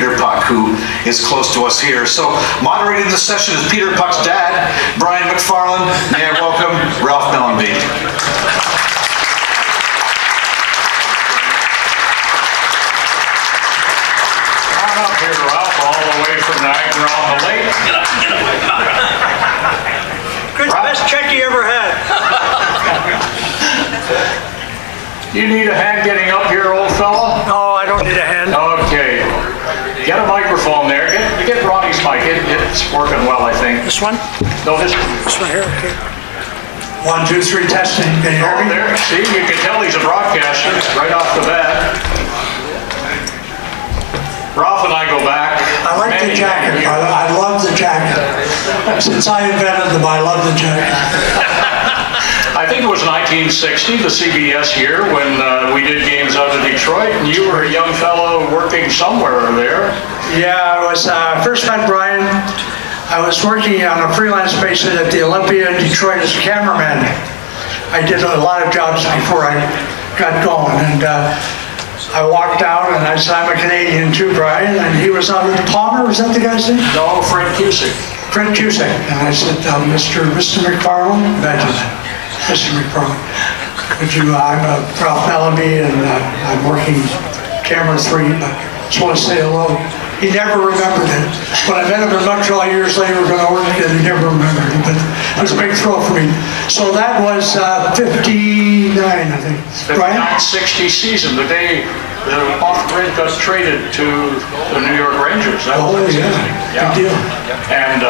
Peter Puck, who is close to us here. So moderating the session is Peter Puck's dad, Brian McFarlane. May I welcome Ralph Mellanby. Come on up here, Ralph, all the way from Niagara on the Lake. Get up. Good, best check you ever had. You need a hand getting up here, old fella? No, I don't need a hand. Okay. Get a microphone there. Get Ronnie's mic. It's working well, I think. This one? No, this This one here, okay. 1, 2, 3, testing. Can you hear Oh, me? there. See, you can tell he's a broadcaster right off the bat. Ralph and I go back. I like the jacket. I love the jacket. Since I invented them, I love the jacket. I think it was 1960, the CBS year, when we did games out of Detroit, and you were a young fellow working somewhere there. Yeah, I was first met Brian. I was working on a freelance basis at the Olympia in Detroit as a cameraman. I did a lot of jobs before I got going, and I walked out and I said, I'm a Canadian too, Brian, and he was on Palmer, was that the guy's name? No, Fred Cusick. Fred Cusick, and I said, Mr. McFarlane, imagine that, Mr. McFarlane, would you, I'm Ralph Mellanby, and I'm working camera 3, but just want to say hello. He never remembered it. When I met him in Montreal years later, going to work again, he never remembered it, but it was a big thrill for me. So that was 59, I think. 59-60 season, the day the Montreal got traded to the New York Rangers. That was yeah, big deal. And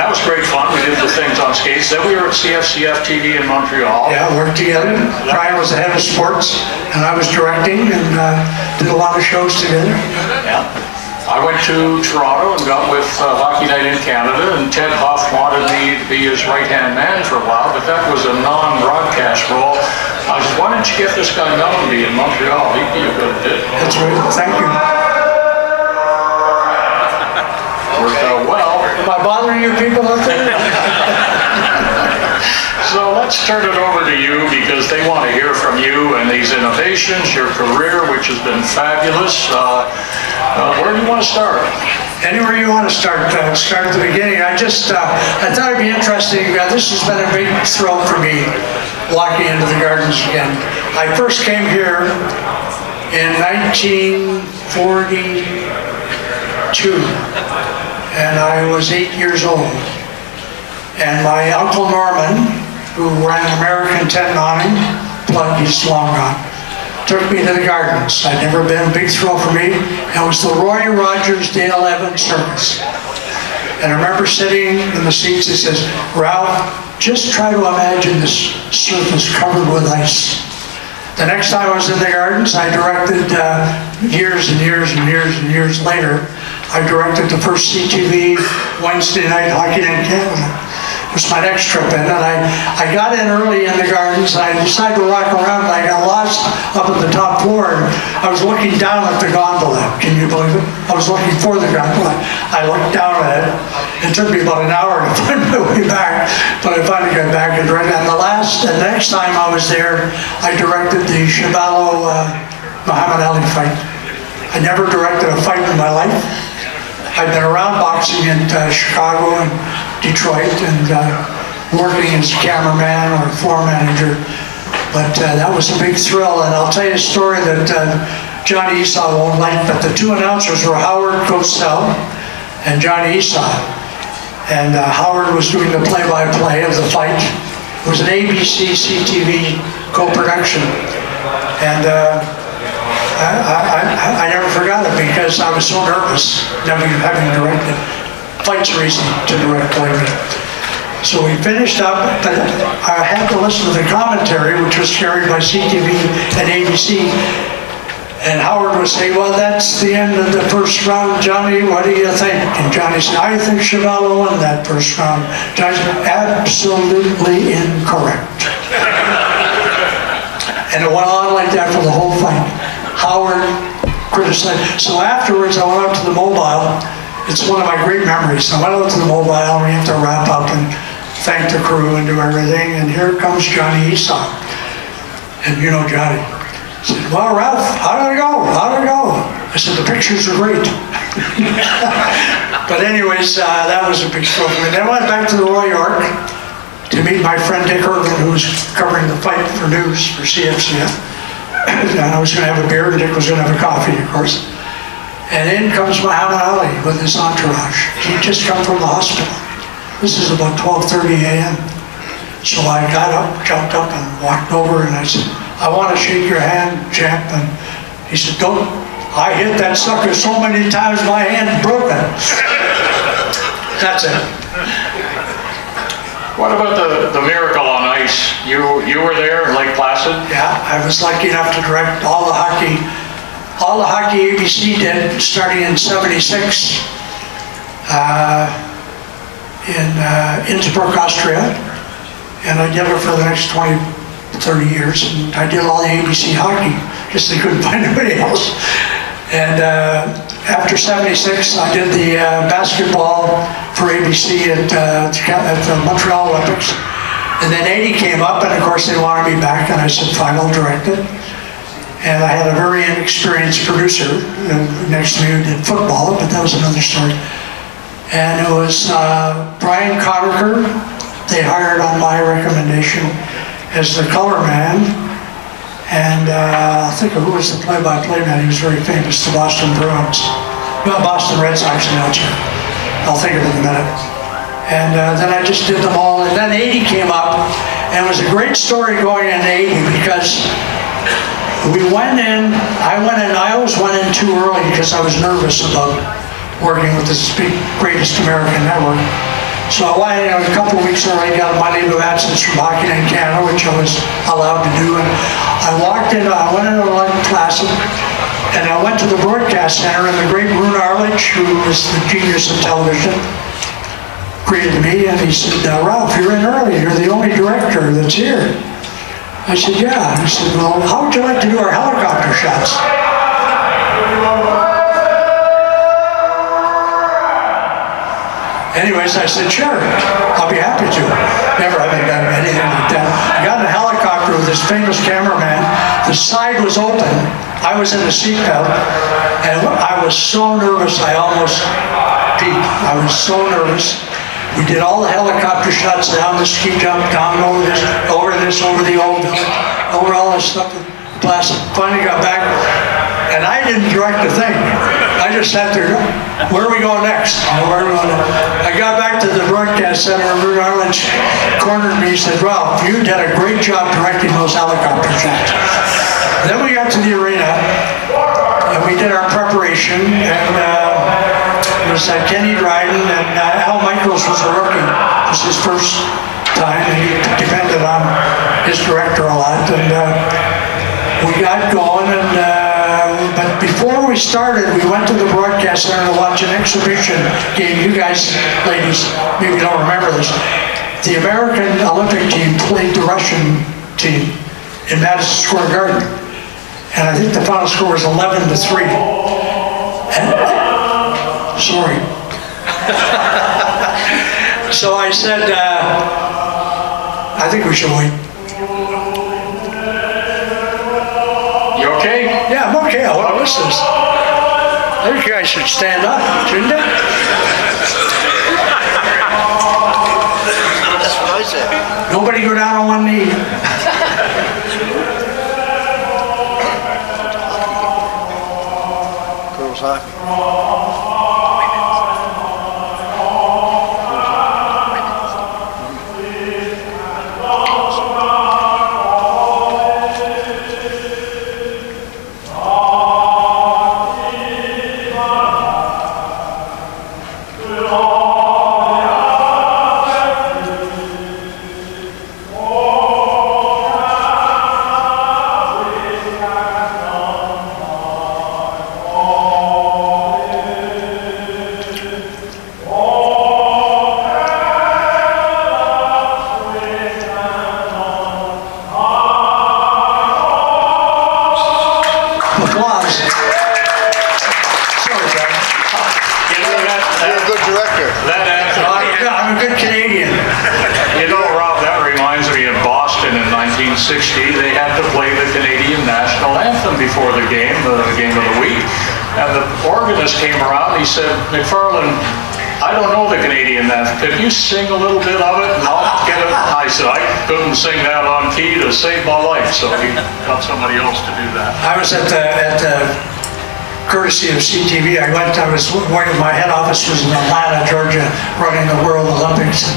that was great fun. We did the things on skates. Then we were at CFCF TV in Montreal. Yeah, worked together. Brian was the head of sports, and I was directing, and did a lot of shows together. Yeah. I went to Toronto and got with Hockey Night in Canada, and Ted Huff wanted me to be his right-hand man for a while, but that was a non-broadcast role. I said, why don't you get this guy Mellanby in Montreal? He'd be a good fit. That's right. Thank you. Worked out well. Am I bothering you people up there? So let's turn it over to you, because they want to hear from you and these innovations, your career, which has been fabulous. Where do you want to start? Anywhere you want to start. Start at the beginning. I thought it'd be interesting. This has been a big thrill for me, walking into the gardens again. I first came here in 1942, and I was 8 years old. And my Uncle Norman, who ran American Tent Awning, plug, he's long gone, took me to the gardens. I'd never been, a big thrill for me. It was the Roy Rogers Dale Evans Circus. And I remember sitting in the seats, he says, Ralph, just try to imagine this surface covered with ice. The next time I was in the gardens, I directed years and years and years and years later, I directed the first CTV Wednesday night Hockey Night in Canada. It was my next trip in, and I got in early in the gardens, and I decided to walk around, and I got lost up at the top floor, and I was looking down at the gondola. Can you believe it? I was looking for the gondola. I looked down at it. It took me about an hour to find my way back, but I finally got back and directed. And the next time I was there, I directed the Shaballo Muhammad Ali fight. I never directed a fight in my life. I've been around boxing in Chicago and Detroit, and working as a cameraman or floor manager, but that was a big thrill. And I'll tell you a story that Johnny Esau won't like, but the two announcers were Howard Cosell and Johnny Esau, and Howard was doing the play-by-play of the fight. It was an ABC CTV co-production, and I never forgot it, because I was so nervous, never having directed. Fights are easy to direct, believe me. So we finished up, but I had to listen to the commentary, which was carried by CTV and ABC. And Howard would say, well, that's the end of the first round. Johnny, what do you think? And Johnny said, I think Shaballo won that first round. Johnny said, absolutely incorrect. And it went on like that for the whole fight. Howard criticized. So afterwards, I went out to the mobile. It's one of my great memories. I went out to the mobile, and we have to wrap up and thank the crew and do everything. And here comes Johnny Esau. And you know Johnny. He said, well, Ralph, how did it go? How did it go? I said, the pictures are great. But anyways, that was a big story. And then I went back to the Royal York to meet my friend Dick Irvin, who was covering the fight for news for CFCF. And I was going to have a beer, and Dick was going to have a coffee, of course. And in comes Muhammad Ali with his entourage. He'd just come from the hospital. This is about 12:30 a.m. So I got up, jumped up, and walked over, and I said, I want to shake your hand, champ. And he said, don't. I hit that sucker so many times, my hand's broken. That's it. What about the Miracle on Ice? You were there in Lake Placid? Yeah, I was lucky enough to direct all the hockey ABC did, starting in '76 in Innsbruck, Austria. And I did it for the next 20, 30 years. And I did all the ABC hockey, because they couldn't find anybody else. And after '76, I did the basketball for ABC at the Montreal Olympics. And then '80 came up, and of course they wanted me back, and I said, fine, I'll direct it. And I had a very inexperienced producer next to me who did football, but that was another story. And it was Brian Conacher. They hired on my recommendation as the color man. And I'll think of who was the play-by-play man. He was very famous, the Boston Bruins. No, Boston Red Sox announcer. I'll think of it in a minute. And then I just did them all. And then '80 came up, and it was a great story going in '80 because we went in, I always went in too early because I was nervous about working with this big, greatest American network. So I went in a couple of weeks early, got my leave of absence from Hockey Night in Canada, which I was allowed to do. And I walked in, I went into Lake Placid, and I went to the broadcast center, and the great Roone Arledge, who was the genius of television, greeted me, and he said, Ralph, you're in early, you're the only director that's here. I said, yeah. He said, well, how would you like to do our helicopter shots? Anyways, I said, sure, I'll be happy to. Never having done anything like that. I got in a helicopter with this famous cameraman. The side was open. I was in a seatbelt, and I was so nervous, I almost peaked. I was so nervous. We did all the helicopter shots down the ski jump, down over this, over the old village, over all this stuff. Finally got back, and I didn't direct a thing. I just sat there, where are we going next? Where are we going next? I got back to the broadcast center, and Roone Arledge cornered me and said, Ralph, you did a great job directing those helicopter shots. Then we got to the arena, and we did our preparation, and it was Kenny Dryden, and Al Michaels was a rookie. It was his first time, and he depended on his director a lot. And we got going, and but before we started, we went to the broadcast center to watch an exhibition game. You guys, ladies, maybe don't remember this. The American Olympic team played the Russian team in Madison Square Garden. And I think the final score was 11-3. And, sorry. So I said, I think we should wait. You okay? Yeah, I'm okay. I want to listen to this. I think you guys should stand up, shouldn't you? Nobody go down on one knee. Girls hockey. They had to play the Canadian national anthem before the game of the week. And the organist came around, he said, "McFarlane, I don't know the Canadian anthem. Could you sing a little bit of it and I'll get it?" I said, "I couldn't sing that on key to save my life." So he got somebody else to do that. I was at the courtesy of CTV. My head office was in Atlanta, Georgia, running the World Olympics.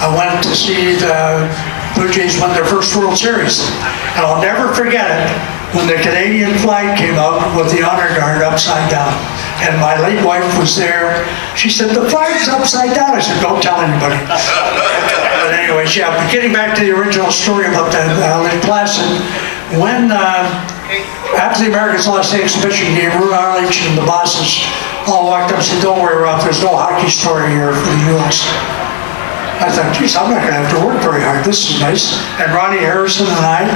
I went to see the Blue Jays win their first World Series. And I'll never forget it when the Canadian flag came out with the honor guard upside down. And my late wife was there. She said, "The flag's upside down." I said, "Don't tell anybody." But anyways, yeah, but getting back to the original story about the Lake Placid, when after the Americans lost the exhibition game, Ru Arledge and the bosses all walked up and said, "Don't worry, Ralph, there's no hockey story here for the U.S." I thought, geez, I'm not going to have to work very hard. This is nice. And Ronnie Harrison and I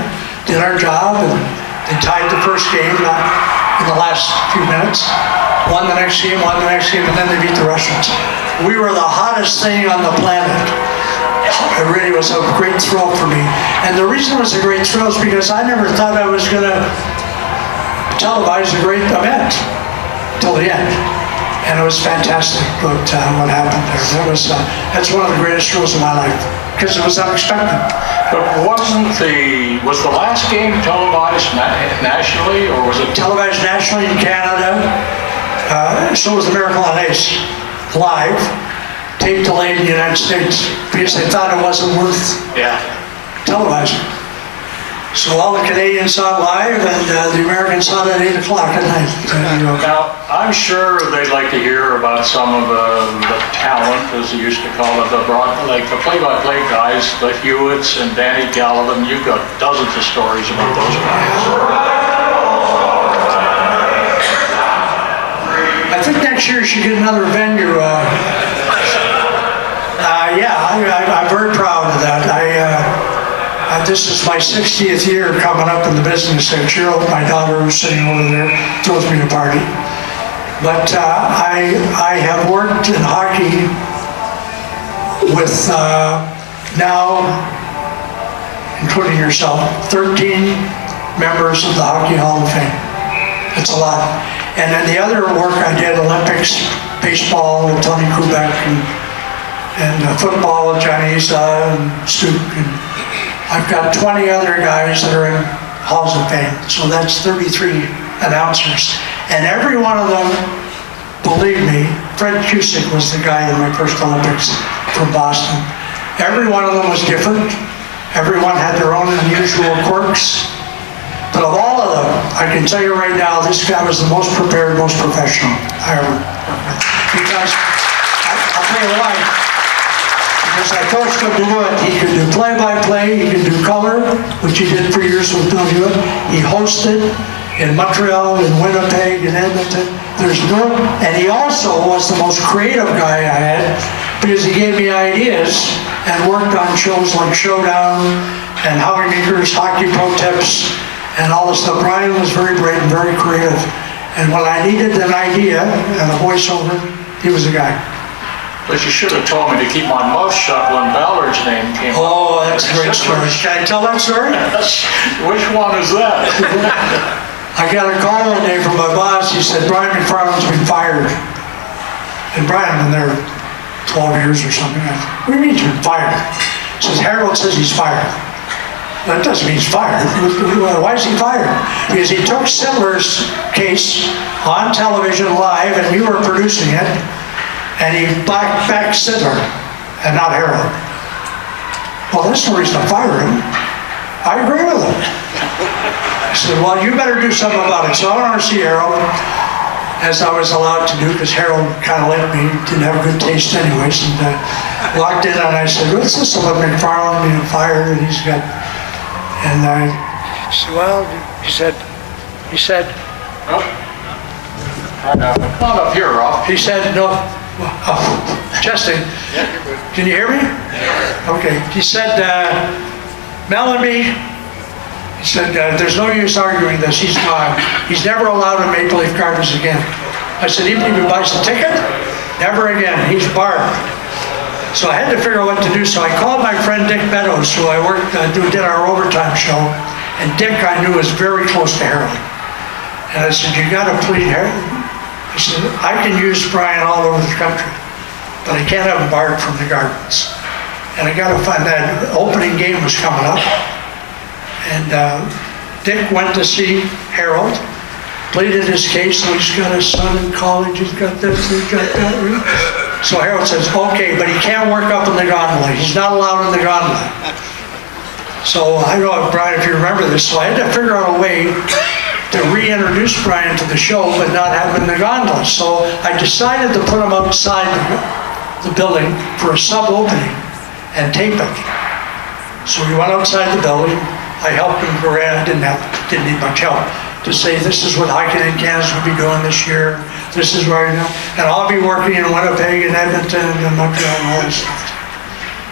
did our job, and they tied the first game in the last few minutes. Won the next game, and then they beat the Russians. We were the hottest thing on the planet. It really was a great thrill for me. And the reason it was a great thrill is because I never thought I was going to televise a great event till the end. And it was fantastic what happened there. That's one of the greatest thrills of my life, because it was unexpected. But was the last game televised nationally, or was it? Televised nationally in Canada. So was the Miracle on Ice, live, tape delayed in the United States, because they thought it wasn't worth televising. So all the Canadians saw it live, and the Americans saw it at 8 o'clock at night. Now, I'm sure they'd like to hear about some of the talent, as you used to call it, like the play-by-play guys, the Hewitts and Danny Gallivan. You've got dozens of stories about those guys. I think next year you should get another venue. I'm very proud of that. This is my 60th year coming up in the business. And Cheryl, my daughter, who's sitting over there, throws me a party. But I have worked in hockey with now, including yourself, 13 members of the Hockey Hall of Fame. It's a lot. And then the other work I did, Olympics, baseball with Tony Kubek, and football with Johnny Isa and Stoop. And I've got 20 other guys that are in Halls of Fame. So that's 33 announcers. And every one of them, believe me, Fred Cusick was the guy in my first Olympics from Boston. Every one of them was different. Everyone had their own unusual quirks. But of all of them, I can tell you right now, this guy was the most prepared, most professional I ever worked with. Because, I'll tell you why. Because I coached him to do it. He could do play-by-play, he could do color, which he did for years with Bill Hewitt. He hosted in Montreal, in Winnipeg, in Edmonton. And he also was the most creative guy I had, because he gave me ideas and worked on shows like Showdown and Howie Meeker's Hockey Pro Tips and all this stuff. Brian was very bright and very creative. And when I needed an idea and a voiceover, he was the guy. But you should have told me to keep my mouth shut when Ballard's name came up. Oh, that's a great story. Can I tell that story? Which one is that? I got a call one day from my boss. He said, "Brian McFarlane's been fired." And Brian had been there 12 years or something. I said, "What do you mean he's been fired?" He says, "Harold says he's fired." That doesn't mean he's fired. Why is he fired? Because he took Sittler's case on television live, and you were producing it, and he backed Sittler and not Harold. Well, that's no reason to fire him. I agree with him. I said, "Well, you better do something about it." So I went to see Harold, as I was allowed to do, because Harold kind of liked me, didn't have good taste anyways, and walked in and I said, "What's this about McFarlane being fired?" And he's got, and I said, "Well," he said, Oh. Come on up here, Ralph. He said, "No." Justin, can you hear me? Okay. He said, "Mellanby," he said, "there's no use arguing this. He's gone. He's never allowed in Maple Leaf Gardens again." I said, "Even if he buys a ticket? Never again. He's barred." So I had to figure out what to do. So I called my friend Dick Meadows, who I did our overtime show. And Dick, I knew, was very close to Harold. And I said, "You got to plead Harold. I said, I can use Brian all over the country, but I can't have him barred from the Gardens. And I got to find that opening game was coming up. And Dick went to see Harold, pleaded his case, so he's got a son in college, he's got this, he's got that. So Harold says, okay, but he can't work up in the gondola. He's not allowed in the gondola. So I don't know, Brian, if you remember this, so I had to figure out a way to reintroduce Brian to the show, but not have him in the gondola. So I decided to put him outside the building for a sub-opening and tape it. So we went outside the building. I helped him go around, didn't need much help, to say this is what Hockey Night in Canada's going to be doing this year. This is where, and I'll be working in Winnipeg and Edmonton and Montreal and all this stuff.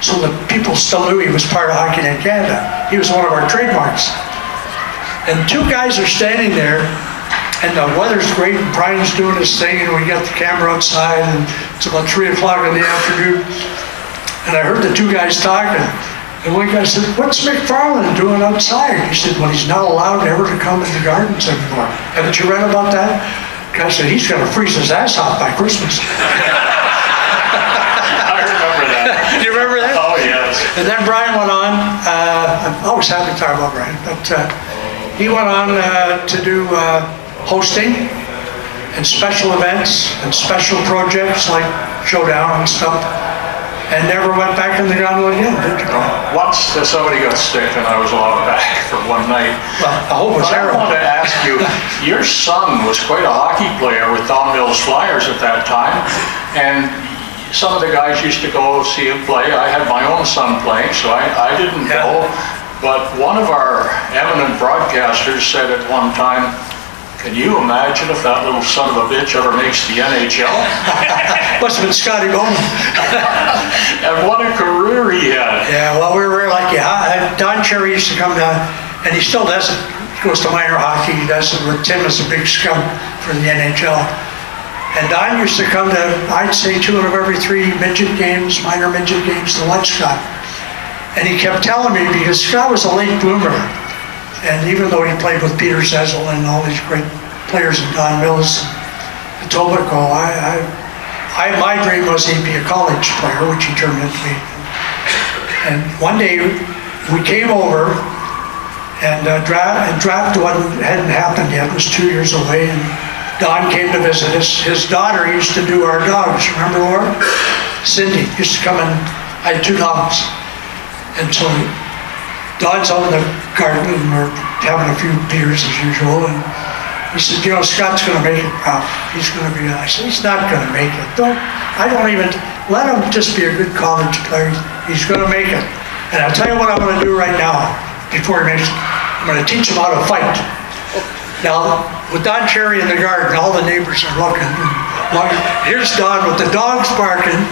So the people still knew he was part of Hockey Night in Canada. He was one of our trademarks. And two guys are standing there, and the weather's great, and Brian's doing his thing, and we got the camera outside, and it's about 3 o'clock in the afternoon. And I heard the two guys talking. And one guy said, what's McFarlane doing outside? He said, well, he's not allowed ever to come in the Gardens anymore. Haven't you read about that? The guy said, he's going to freeze his ass off by Christmas. I remember that. Do you remember that? Oh, yes. And then Brian went on, I'm always happy to talk about Brian, but he went on to do hosting and special events and special projects like Showdown and stuff. And never went back in the gondola again, did you? Once somebody got sick and I was allowed back for one night. Well, I hope it was I Harold. want to ask you, your son was quite a hockey player with Don Mills Flyers at that time, and some of the guys used to go see him play. I had my own son playing, so I didn't know. But one of our eminent broadcasters said at one time, can you imagine if that little son of a bitch ever makes the NHL? Must have been Scotty Bowman. And what a career he had. Yeah, well, we were very lucky. Don Cherry used to come down, and he still does it. He goes to minor hockey. He does it with Tim as a big scout for the NHL. And Don used to come to, I'd say, 2 out of every 3 midget games, minor midget games, to watch Scott. And he kept telling me, because Scott was a late bloomer, and even though he played with Peter Zezel and all these great players and Don Mills and Etobicoke, my dream was he'd be a college player, which he turned into me. And one day we came over, and draft hadn't happened yet. It was 2 years away, and Don came to visit. His daughter used to do our dogs. Remember Laura? Cindy used to come and I had 2 dogs, and so Don's out in the garden, and we're having a few beers as usual, and he said, you know, Scott's going to make it, Ralph. He's going to be, I said, he's not going to make it. I don't even, let him just be a good college player. He's going to make it. And I'll tell you what I'm going to do right now, before he makes it. I'm going to teach him how to fight. Now, with Don Cherry in the garden, all the neighbors are looking. Here's Don with the dogs barking,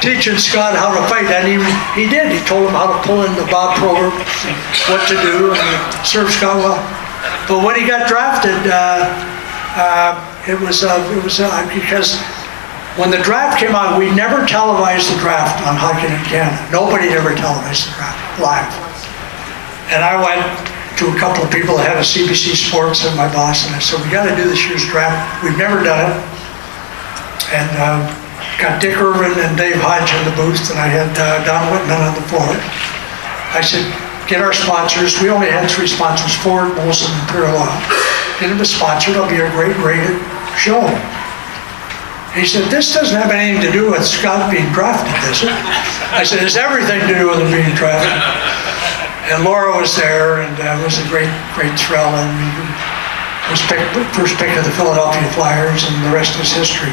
teaching Scott how to fight. And he did. He told him how to pull in the Bob proverb, what to do, and serve Scott well. But when he got drafted, it was because when the draft came on, we never televised the draft on Hockey Night in Canada. Nobody ever televised the draft live. And I went to a couple of people that had a CBC Sports and my boss, and I said, we got to do this year's draft. We've never done it. And got Dick Irvin and Dave Hodge in the booth, and I had Don Whitman on the floor. I said, get our sponsors. We only had 3 sponsors, Ford, Molson, and Pirelli. Get them a sponsor. It'll be a great rated show. And he said, this doesn't have anything to do with Scott being drafted, does it? I said, it's everything to do with him being drafted. And Laura was there, and it was a great thrill. And he was first pick of the Philadelphia Flyers, and the rest is history.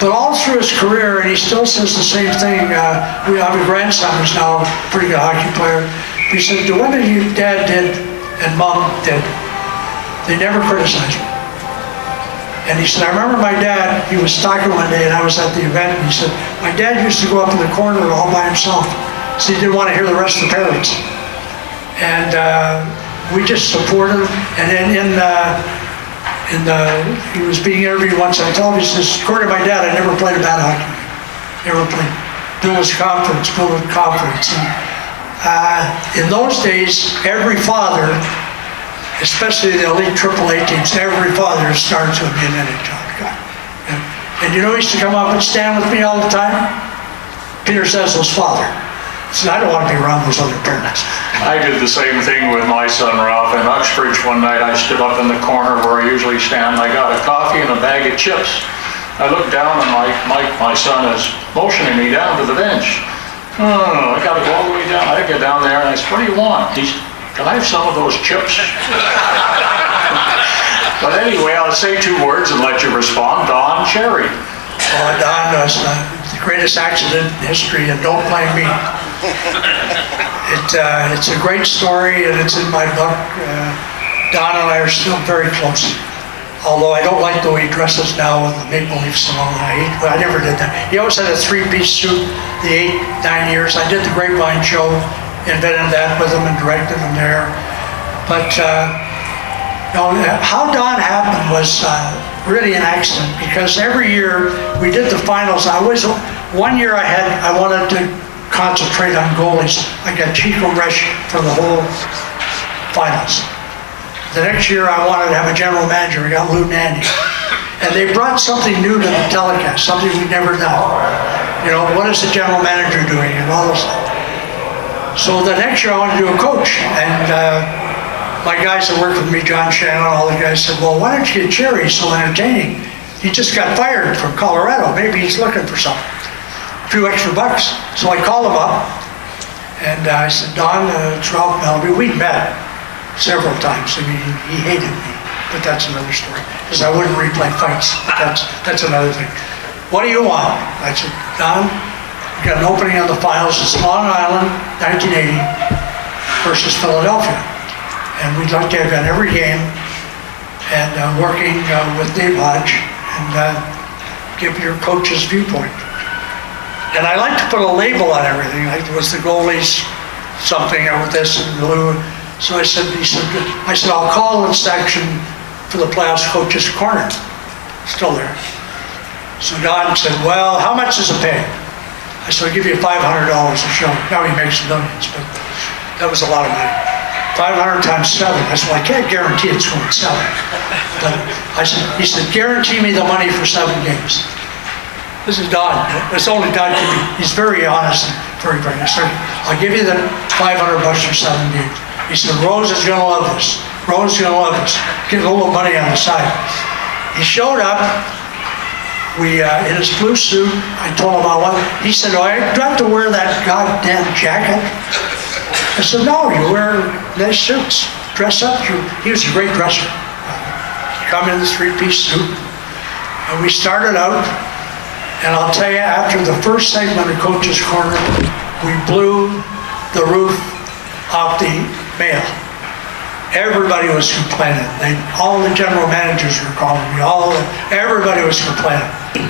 But all through his career, and he still says the same thing. We have a grandson who's now a pretty good hockey player. He said, the one that your dad did and Mom did, they never criticized me. And he said, I remember my dad, he was talking one day, and I was at the event, and he said, my dad used to go up in the corner all by himself. So he didn't want to hear the rest of the parents. And we just supported him. And then he was being interviewed once. I told him, he says, according to my dad, I never played a bad hockey. Never played. Bill was confidence. In those days, every father, especially the elite AAA teams, every father starts with being an NHL guy. And you know who used to come up and stand with me all the time? Peter Zeslow's father. He said, I don't want to be around those other parents. I did the same thing with my son Ralph. In Uxbridge one night, I stood up in the corner where I usually stand. I got a coffee and a bag of chips. I looked down and my son is motioning me down to the bench. Oh, I got to go all the way down. I get down there and I said, what do you want? He said, can I have some of those chips? But anyway, I'll say 2 words and let you respond. Don Cherry. Oh, Don was the greatest accident in history, and don't blame me. It's a great story, and it's in my book. Don and I are still very close. Although I don't like the way he dresses now with the maple leafs and all that. I never did that. He always had a 3-piece suit the 8, 9 years. I did the Grapevine show, invented that with him and directed him there. But how Don happened was really an accident, because every year we did the finals. One year I wanted to concentrate on goalies. I got Chico Resch for the whole finals. The next year I wanted to have a general manager. I got Lou Nandy. And they brought something new to the telecast, something we'd never done. You know, what is the general manager doing and all this stuff. So the next year I wanted to do a coach. And my guys that worked with me, John Shannon, all the guys said, well, why don't you get Jerry? He's so entertaining. He just got fired from Colorado. Maybe he's looking for something. A few extra bucks. So I called him up. And I said, Don, it's Ralph Mellanby. We'd met several times. I mean, he hated me, but that's another story. Because I wouldn't replay fights. That's another thing. What do you want? I said, Don, we got an opening on the finals. It's Long Island, 1980 versus Philadelphia. And we'd like to have done every game and working with Dave Hodge and give your coach's viewpoint. And I like to put a label on everything. Like, was the goalies something with this and blue? So he said, I'll call in section for the playoffs coach's corner. Still there. So Don said, well, how much does it pay? I said, I'll give you $500 a show. Now he makes millions, but that was a lot of money. 500 times 7. I said, well, I can't guarantee it's going 7. But he said, guarantee me the money for 7 games. This is Don. That's only Don can be. He's very honest and very, very nice. I'll give you the $500 for 7 games. He said, Rose is going to love this. Rose is going to love this. Get a little money on the side. He showed up. In his blue suit, I told him I wanted. He said, oh, I do have to wear that goddamn jacket. I said, no, you wear nice suits. Dress up. He was a great dresser. He come in this 3-piece suit. And we started out. And I'll tell you, after the first segment of Coach's Corner, we blew the roof off the mail. Everybody was complaining. All the general managers were calling me. Everybody was complaining.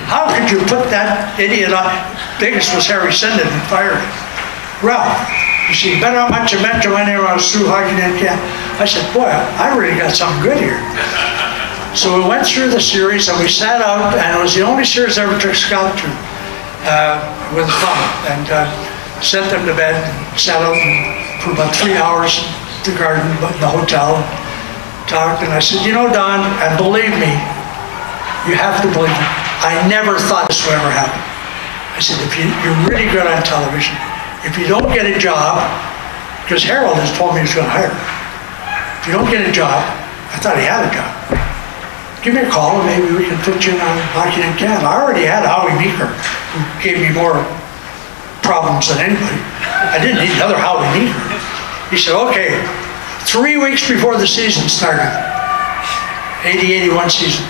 How could you put that idiot on? Biggest was Harry Sinden and fired him. Ralph, you see, better how much it meant to when I was through hockey in camp. I said, boy, I really got something good here. So we went through the series and we sat out, and it was the only series I ever took Scout to with a thumb, and sent them to bed and sat out for about 3 hours in the garden, in the hotel, talked, and I said, you know, Don, and believe me, you have to believe me, I never thought this would ever happen. I said, if you're really good on television, if you don't get a job, because Harold has told me he's going to hire me. If you don't get a job, I thought he had a job. Give me a call and maybe we can put you in on Hockey in Canada. I already had Howie Meeker, who gave me more problems than anybody. I didn't need another Howie Meeker. He said, okay, 3 weeks before the season started, 80-81 season.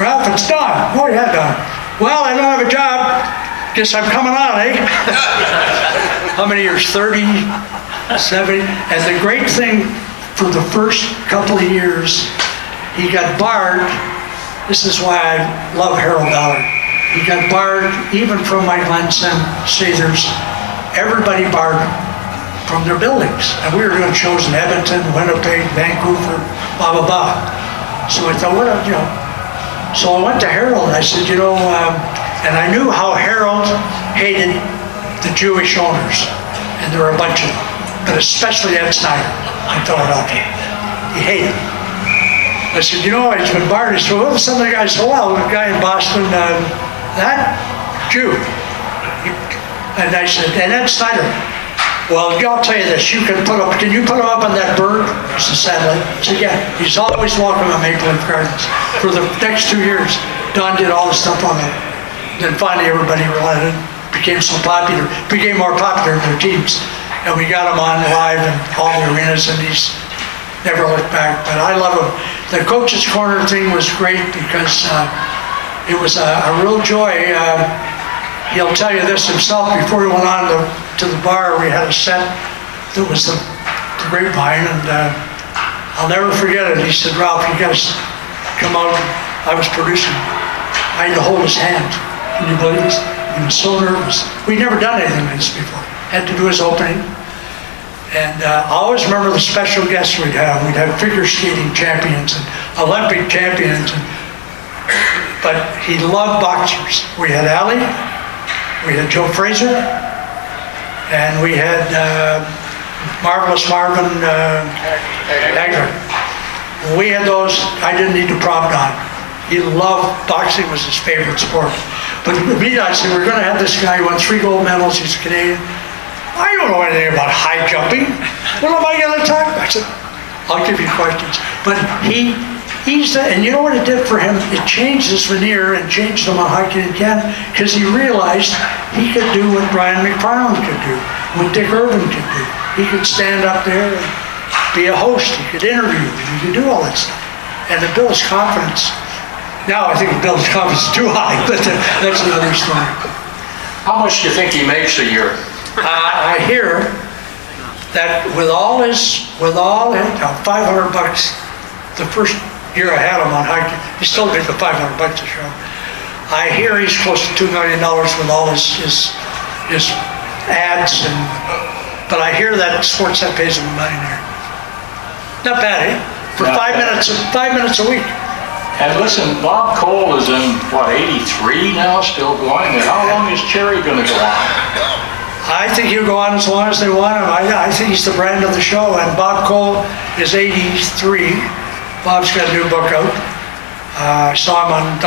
Ralph, it's Don. Oh, yeah, Don. Well, I don't have a job. Guess I'm coming on, eh? How many years? 30, 70. And the great thing for the first couple of years, he got barred. This is why I love Harold Ballard. He got barred even from my Glen Caesars. Everybody barred him from their buildings. And we were doing shows in Edmonton, Winnipeg, Vancouver, blah, blah, blah. So I thought, so I went to Harold and I said, and I knew how Harold hated the Jewish owners. And there were a bunch of them, but especially Ed Snyder in Philadelphia. He hated them. I said, you know, he's been barred. He said, well, some of the guys said, well, the guy in Boston, that Jew. And I said, and Ed Snyder. Well, I'll tell you this, can you put him up on that bird? It's a satellite. I said, yeah, he's always welcome at Maple Leaf Gardens. For the next 2 years, Don did all the stuff on it. Then finally everybody realized it became more popular in their teams. And we got him on live in all the arenas, and he's never looked back. But I love him. The Coach's Corner thing was great because it was a real joy. He'll tell you this himself. Before he went on to the bar, we had a set that was the Grapevine, and I'll never forget it. He said, Ralph, you got to come out. I was producing. I had to hold his hand. Can you believe this? He was so nervous. We'd never done anything like this before. Had to do his opening. And I always remember the special guests we'd have. We'd have figure skating champions and Olympic champions. But he loved boxers. We had Ali, we had Joe Frazier, and we had Marvelous Marvin Hagler. We had those. I didn't need to prop Don. He loved boxing, was his favorite sport. But me, I said, we're going to have this guy who won 3 gold medals. He's a Canadian. I don't know anything about high jumping. What am I going to talk about? I said, I'll give you questions. But and you know what it did for him? It changed his veneer and changed him on Hockey in Canada because he realized he could do what Brian McFarlane could do, what Dick Irvin could do. He could stand up there and be a host. He could interview. He could do all that stuff. And it built his confidence. Now I think it built his confidence too high, but that's another story. How much do you think he makes a year? I hear that with all his, $500, the first year I had him on hockey, he still made the $500 a show. I hear he's close to $2 million with all his ads, but I hear that Sportsnet pays him $1 million a year. Not bad, eh? For Not 5 bad. minutes, 5 minutes a week. And listen, Bob Cole is in, 83 now, still going? And how long is Cherry going to go on? I think he'll go on as long as they want him. I think he's the brand of the show. And Bob Cole is 83. Bob's got a new book out. I saw him on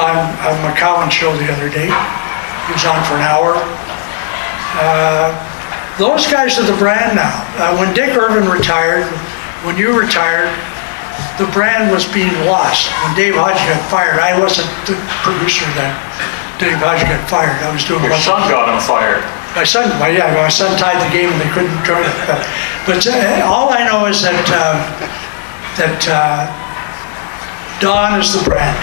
McCowan show the other day. He was on for an hour. Those guys are the brand now. When Dick Irvin retired, when you retired, the brand was being lost. When Dave Hodge got fired, I wasn't the producer then. Dave Hodge got fired. I was doing. Your son got him fired. My son tied the game and they couldn't join it. But all I know is that Don is the brand.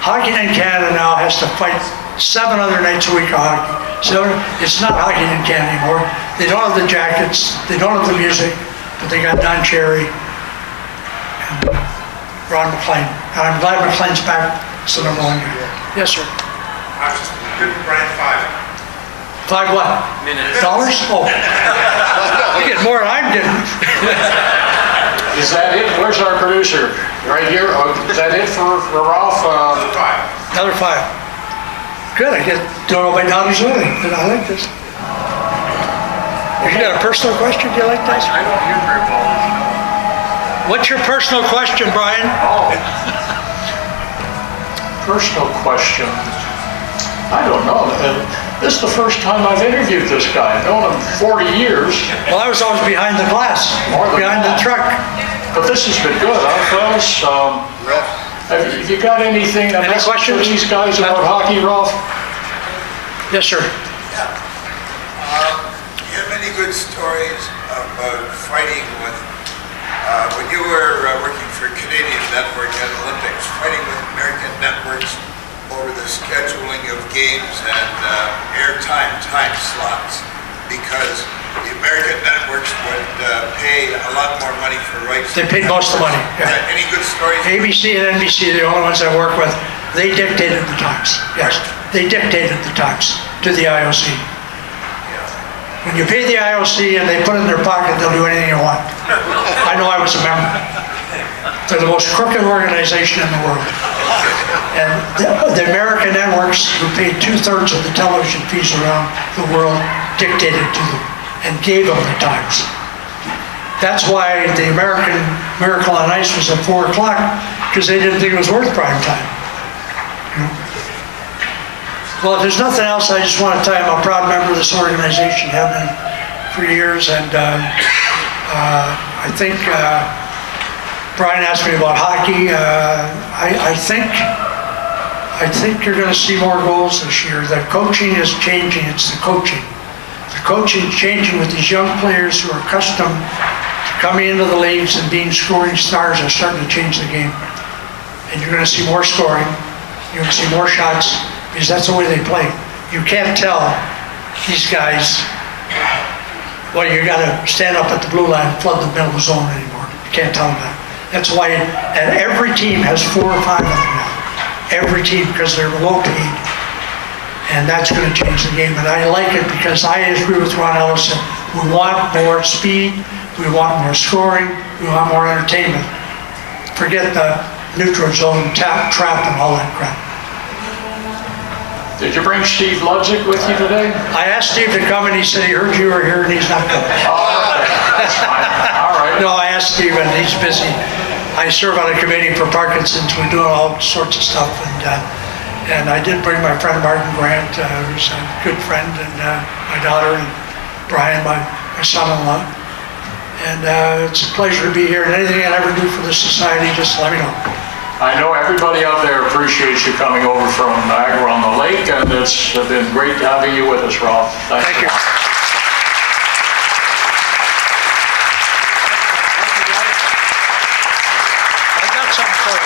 Hockey in Canada now has to fight 7 other nights a week of hockey. So it's not Hockey in Canada anymore. They don't have the jackets, they don't have the music, but they got Don Cherry and Ron McLean. And I'm glad McLean's back, so number 1 guy. Yes, sir. I was just good Brian 5. 5 what? Minutes. Dollars? Oh. You get more than I'm getting. Is that it? Where's our producer? Right here? Oh, is that it for Ralph? Another 5. Good, I don't know my daughter's early, but I like this. You got a personal question? Do you like this? I don't hear very well. What's your personal question, Brian? Oh. Personal question. I don't know. This is the first time I've interviewed this guy. I've known him 40 years. Well, I was always behind the glass, behind the truck. But this has been good, huh, fellas? Have you got anything? Any questions for these guys about hockey, Ralph? Yes, sir. Do you have any good stories about fighting with, when you were working for Canadian Network at Olympics, fighting with American networks over the scheduling of games and airtime time slots, because the American networks would pay a lot more money for rights. They paid most of the money. Yeah. Any good stories? ABC and NBC are the only ones I work with. They dictated the times. Yes, they dictated the times to the IOC. When you pay the IOC and they put it in their pocket, they'll do anything you want. I know I was a member. They're the most crooked organization in the world. And the American networks, who paid 2/3 of the television fees around the world, dictated to them and gave them the times. That's why the American Miracle on Ice was at 4 o'clock, because they didn't think it was worth prime time. You know? Well, if there's nothing else, I just want to tell you I'm a proud member of this organization, have been for years, and I think Brian asked me about hockey. I think you're going to see more goals this year. The coaching is changing. It's the coaching. The coaching is changing with these young players who are accustomed to coming into the leagues and being scoring stars are starting to change the game. And you're going to see more scoring. You're going to see more shots because that's the way they play. You can't tell these guys, well, you got to stand up at the blue line and flood the middle of the zone anymore. You can't tell them that. That's why, and every team has 4 or 5 of them now. Every team, because they're low paid. And that's going to change the game. And I like it because I agree with Ron Ellison. We want more speed, we want more scoring, we want more entertainment. Forget the neutral zone, trap, and all that crap. Did you bring Steve Ludzik with you today? I asked Steve to come and he said he heard you were here and he's not coming. Oh, okay. That's fine. All right. No, I asked Steve and he's busy. I serve on a committee for Parkinson's. We're doing all sorts of stuff. And I did bring my friend Martin Grant, who's a good friend, and my daughter, and Brian, my son-in-law. And it's a pleasure to be here. And anything I ever do for this society, just let me know. I know everybody out there appreciates you coming over from Niagara on the Lake, and it's been great having you with us, Ralph. Thank you. I got something for you.